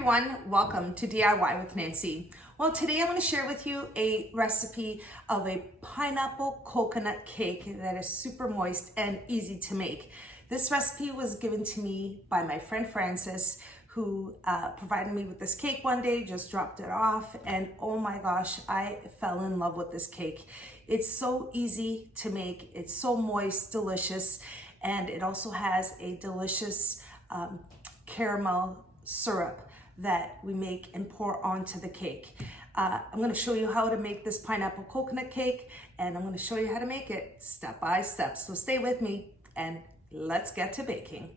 everyone, welcome to DIY with Nancy. Well, today I'm going to share with you a recipe of a pineapple coconut cake that is super moist and easy to make. This recipe was given to me by my friend Francis, who provided me with this cake one day, just dropped it off, and oh my gosh, I fell in love with this cake. It's so easy to make, it's so moist, delicious, and it also has a delicious caramel syrup that we make and pour onto the cake. I'm going to show you how to make this pineapple coconut cake, and I'm going to show you how to make it step by step. So stay with me and let's get to baking.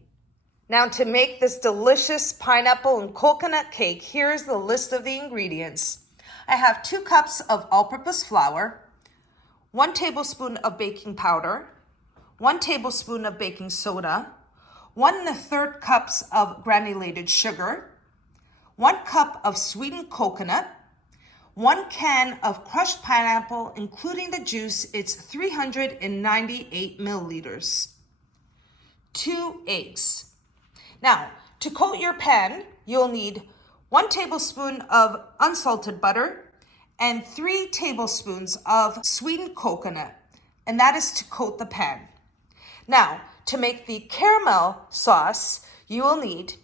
Now, to make this delicious pineapple and coconut cake, here's the list of the ingredients. I have 2 cups of all-purpose flour, 1 tablespoon of baking powder, 1 tablespoon of baking soda, 1 1/3 cups of granulated sugar, 1 cup of sweetened coconut, 1 can of crushed pineapple, including the juice, it's 398 milliliters, 2 eggs. Now, to coat your pan, you'll need 1 tablespoon of unsalted butter and 3 tablespoons of sweetened coconut, and that is to coat the pan. Now, to make the caramel sauce, you will need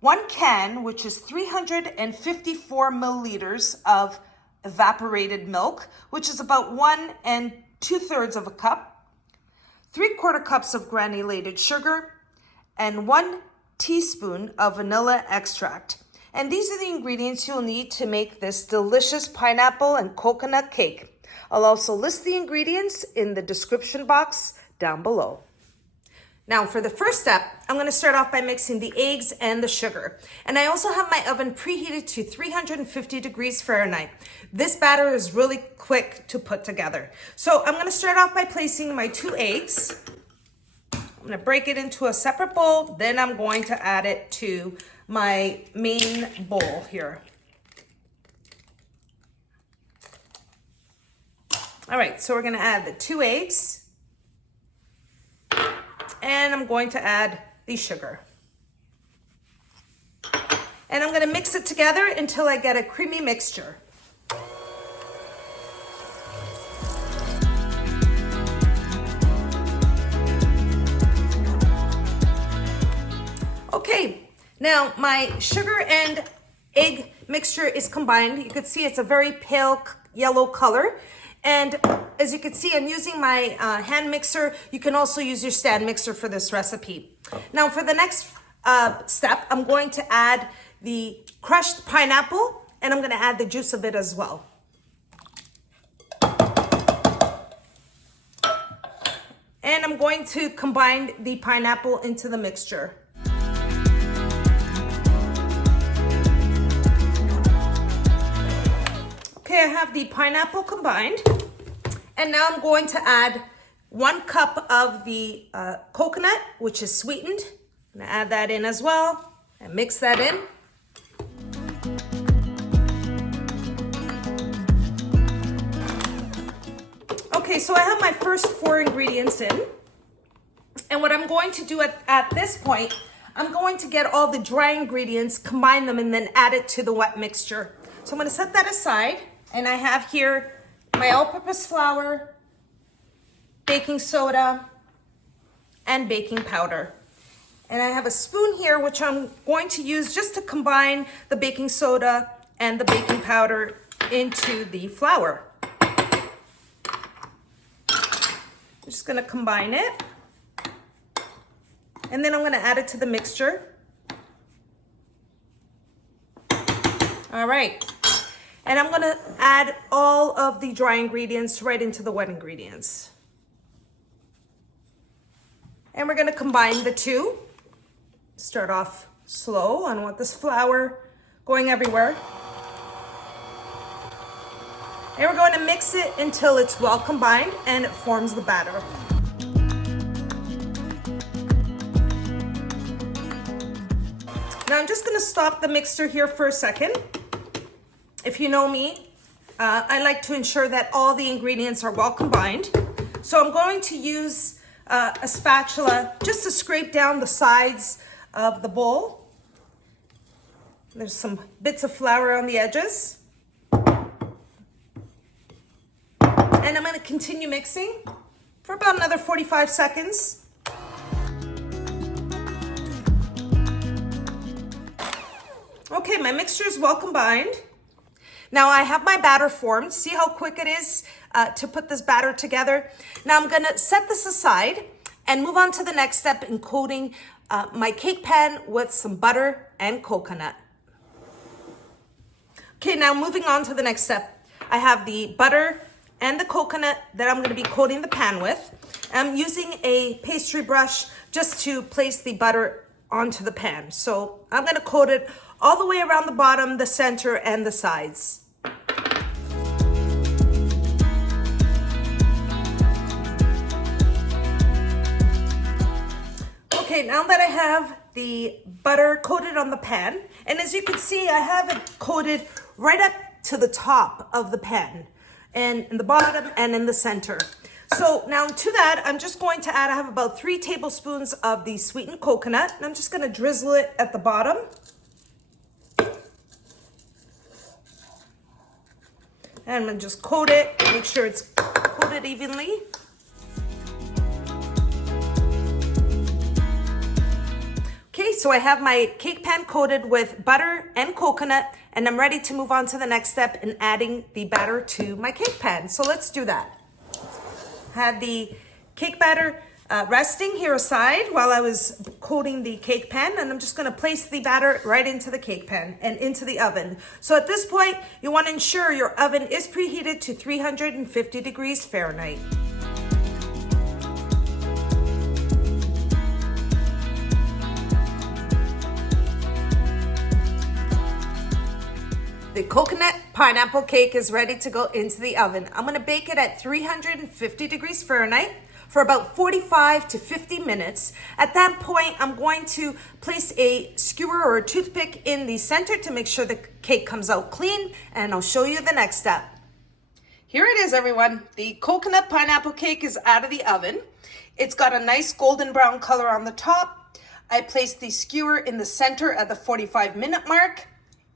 1 can, which is 354 milliliters of evaporated milk, which is about 1 2/3 cup, 3/4 cups of granulated sugar, and 1 teaspoon of vanilla extract. And these are the ingredients you'll need to make this delicious pineapple and coconut cake. I'll also list the ingredients in the description box down below. Now, for the first step, I'm going to start off by mixing the eggs and the sugar. And I also have my oven preheated to 350 degrees Fahrenheit. This batter is really quick to put together. So I'm going to start off by placing my 2 eggs. I'm going to break it into a separate bowl. Then I'm going to add it to my main bowl here. All right, so we're going to add the 2 eggs. And I'm going to add the sugar. And I'm going to mix it together until I get a creamy mixture. Okay, now my sugar and egg mixture is combined. You can see it's a very pale yellow color. And as you can see, I'm using my hand mixer. You can also use your stand mixer for this recipe. Now for the next step, I'm going to add the crushed pineapple, and I'm going to add the juice of it as well. And I'm going to combine the pineapple into the mixture. Okay, I have the pineapple combined, and now I'm going to add 1 cup of the coconut, which is sweetened. I'm gonna add that in as well and mix that in. Okay, so I have my first 4 ingredients in, and what I'm going to do at this point, I'm going to get all the dry ingredients, combine them, and then add it to the wet mixture. So I'm gonna set that aside. And I have here my all-purpose flour, baking soda, and baking powder. And I have a spoon here, which I'm going to use just to combine the baking soda and the baking powder into the flour. I'm just gonna combine it. And then I'm gonna add it to the mixture. All right. And I'm gonna add all of the dry ingredients right into the wet ingredients. And we're gonna combine the 2. Start off slow. I don't want this flour going everywhere. And we're going to mix it until it's well combined and it forms the batter. Now I'm just gonna stop the mixture here for a second. If you know me, I like to ensure that all the ingredients are well combined. So I'm going to use a spatula just to scrape down the sides of the bowl. There's some bits of flour on the edges. And I'm going to continue mixing for about another 45 seconds. Okay, my mixture is well combined. Now I have my batter formed. See how quick it is to put this batter together? Now I'm gonna set this aside and move on to the next step in coating my cake pan with some butter and coconut. Okay, now moving on to the next step. I have the butter and the coconut that I'm gonna be coating the pan with. I'm using a pastry brush just to place the butter onto the pan. So I'm gonna coat it all the way around the bottom, the center, and the sides. Okay, now that I have the butter coated on the pan, and as you can see, I have it coated right up to the top of the pan, and in the bottom and in the center. So now to that, I'm just going to add, I have about 3 tablespoons of the sweetened coconut, and I'm just gonna drizzle it at the bottom. And I'm gonna just coat it, make sure it's coated evenly. Okay, so I have my cake pan coated with butter and coconut, and I'm ready to move on to the next step in adding the batter to my cake pan. So let's do that. Had the cake batter resting here aside while I was coating the cake pan, and I'm just gonna place the batter right into the cake pan and into the oven. So at this point, you wanna ensure your oven is preheated to 350 degrees Fahrenheit. The coconut pineapple cake is ready to go into the oven. I'm gonna bake it at 350 degrees Fahrenheit for about 45 to 50 minutes. At that point, I'm going to place a skewer or a toothpick in the center to make sure the cake comes out clean, and I'll show you the next step. Here it is, everyone. The coconut pineapple cake is out of the oven. It's got a nice golden brown color on the top. I placed the skewer in the center at the 45-minute mark.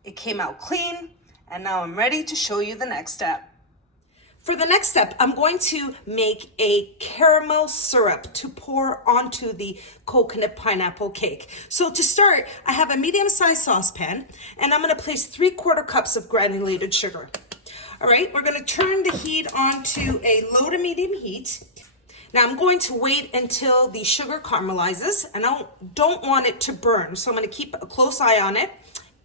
It came out clean, and now I'm ready to show you the next step. For the next step, I'm going to make a caramel syrup to pour onto the coconut pineapple cake. So to start, I have a medium-sized saucepan, and I'm gonna place 3/4 cups of granulated sugar. All right, we're gonna turn the heat on to a low to medium heat. Now I'm going to wait until the sugar caramelizes, and I don't want it to burn, so I'm gonna keep a close eye on it.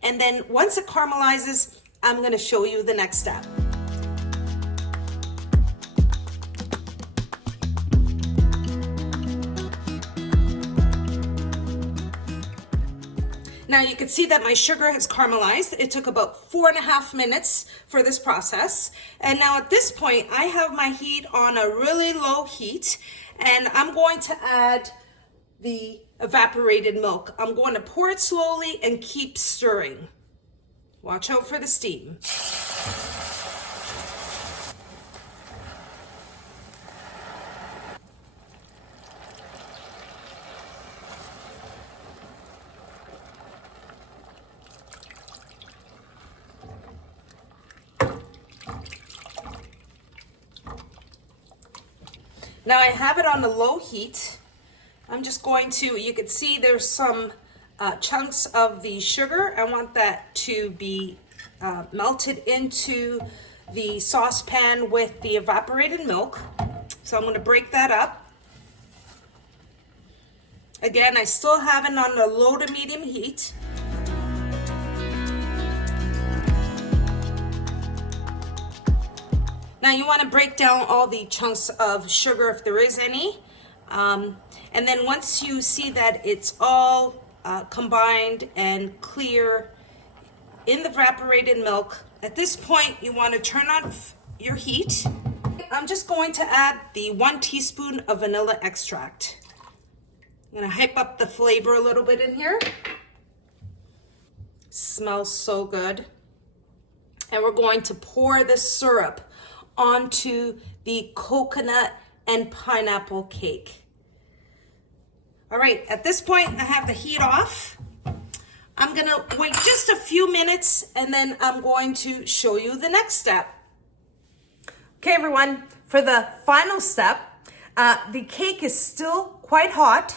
And then once it caramelizes, I'm gonna show you the next step. Now you can see that my sugar has caramelized. It took about 4.5 minutes for this process. And now at this point, I have my heat on a really low heat, and I'm going to add the evaporated milk. I'm going to pour it slowly and keep stirring. Watch out for the steam. Now I have it on a low heat. I'm just going to, you can see there's some chunks of the sugar. I want that to be melted into the saucepan with the evaporated milk. So I'm gonna break that up. Again, I still have it on a low to medium heat. Now you want to break down all the chunks of sugar if there is any. And then once you see that it's all combined and clear in the evaporated milk, at this point you want to turn on your heat. I'm just going to add the 1 teaspoon of vanilla extract. I'm going to hype up the flavor a little bit in here. Smells so good. And we're going to pour the syrup onto the coconut and pineapple cake. All right, at this point, I have the heat off. I'm gonna wait just a few minutes and then I'm going to show you the next step. Okay, everyone, for the final step, the cake is still quite hot,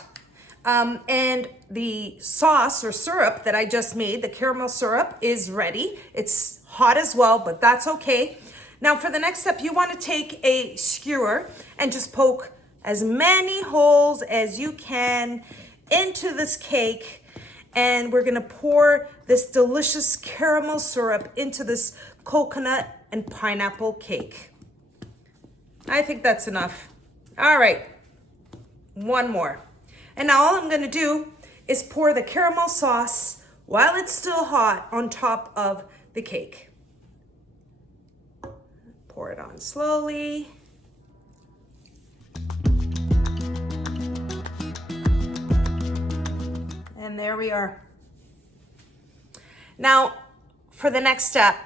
and the sauce or syrup that I just made, the caramel syrup, is ready. It's hot as well, but that's okay. Now for the next step, you want to take a skewer and just poke as many holes as you can into this cake, and we're gonna pour this delicious caramel syrup into this coconut and pineapple cake. I think that's enough. All right, one more. And now all I'm gonna do is pour the caramel sauce while it's still hot on top of the cake. Pour it on slowly. And there we are. Now, for the next step,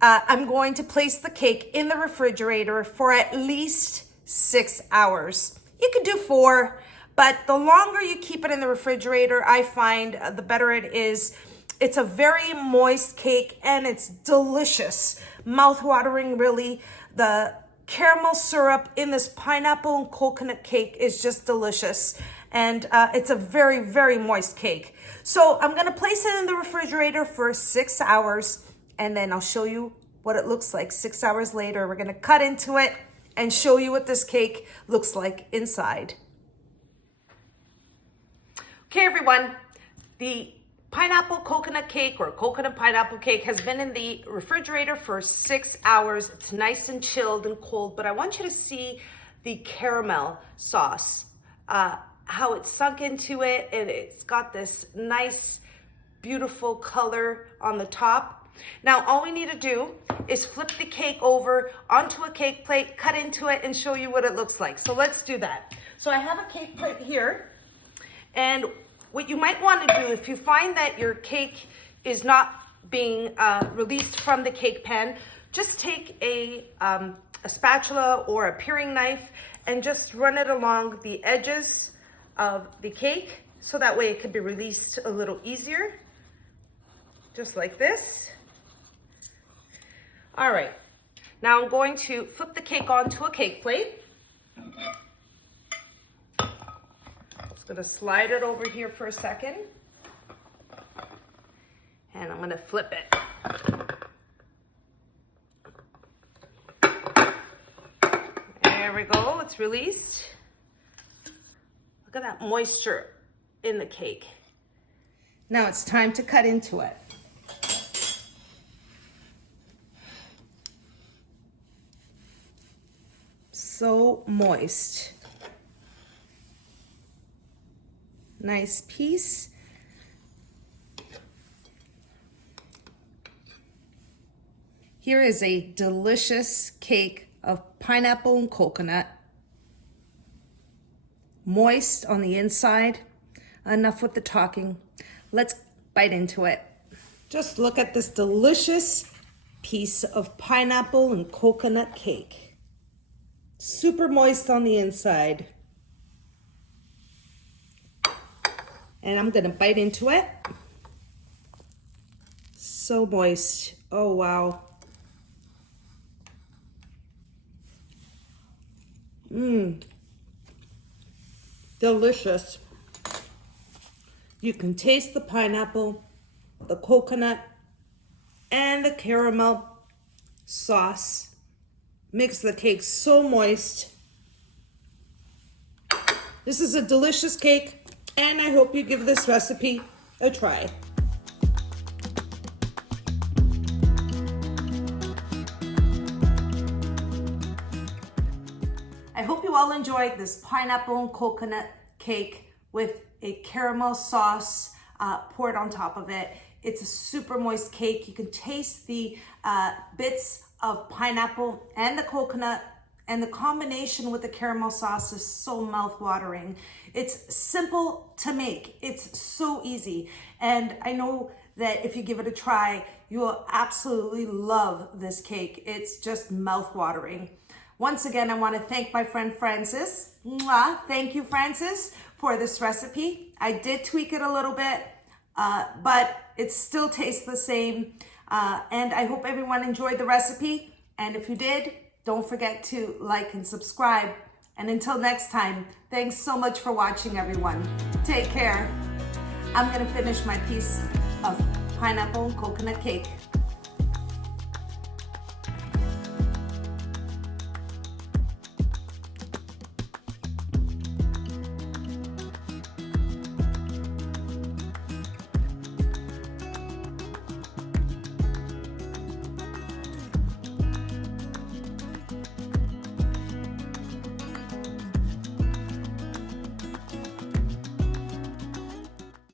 I'm going to place the cake in the refrigerator for at least 6 hours. You could do 4, but the longer you keep it in the refrigerator, I find the better it is. It's a very moist cake and it's delicious. Mouth-watering, really. The caramel syrup in this pineapple and coconut cake is just delicious. And it's a very, very moist cake. So I'm gonna place it in the refrigerator for 6 hours, and then I'll show you what it looks like 6 hours later. We're gonna cut into it and show you what this cake looks like inside. Okay, everyone, the pineapple coconut cake or coconut pineapple cake has been in the refrigerator for 6 hours. It's nice and chilled and cold, but I want you to see the caramel sauce, how it's sunk into it, and it's got this nice, beautiful color on the top. Now, all we need to do is flip the cake over onto a cake plate, cut into it, and show you what it looks like. So let's do that. So I have a cake plate here, and what you might want to do if you find that your cake is not being released from the cake pan, just take a spatula or a paring knife and just run it along the edges of the cake so that way it can be released a little easier, just like this. All right, now I'm going to flip the cake onto a cake plate. Just gonna slide it over here for a second, and I'm gonna flip it. There we go, it's released. Look at that moisture in the cake. Now it's time to cut into it. So moist. Nice piece. Here is a delicious cake of pineapple and coconut. Moist on the inside. Enough with the talking. Let's bite into it. Just look at this delicious piece of pineapple and coconut cake. Super moist on the inside. And I'm gonna bite into it. So moist. Oh, wow. Delicious. You can taste the pineapple, the coconut, and the caramel sauce. Makes the cake so moist. This is a delicious cake, and I hope you give this recipe a try. I hope you all enjoyed this pineapple and coconut cake with a caramel sauce poured on top of it. It's a super moist cake. You can taste the bits of pineapple and the coconut, and the combination with the caramel sauce is so mouth-watering. It's simple to make. It's so easy. And I know that if you give it a try, you will absolutely love this cake. It's just mouth-watering. Once again, I want to thank my friend Frances. Mwah. Thank you, Frances, for this recipe. I did tweak it a little bit, but it still tastes the same. And I hope everyone enjoyed the recipe. And if you did, don't forget to like and subscribe. And until next time, thanks so much for watching, everyone. Take care. I'm gonna finish my piece of pineapple coconut cake.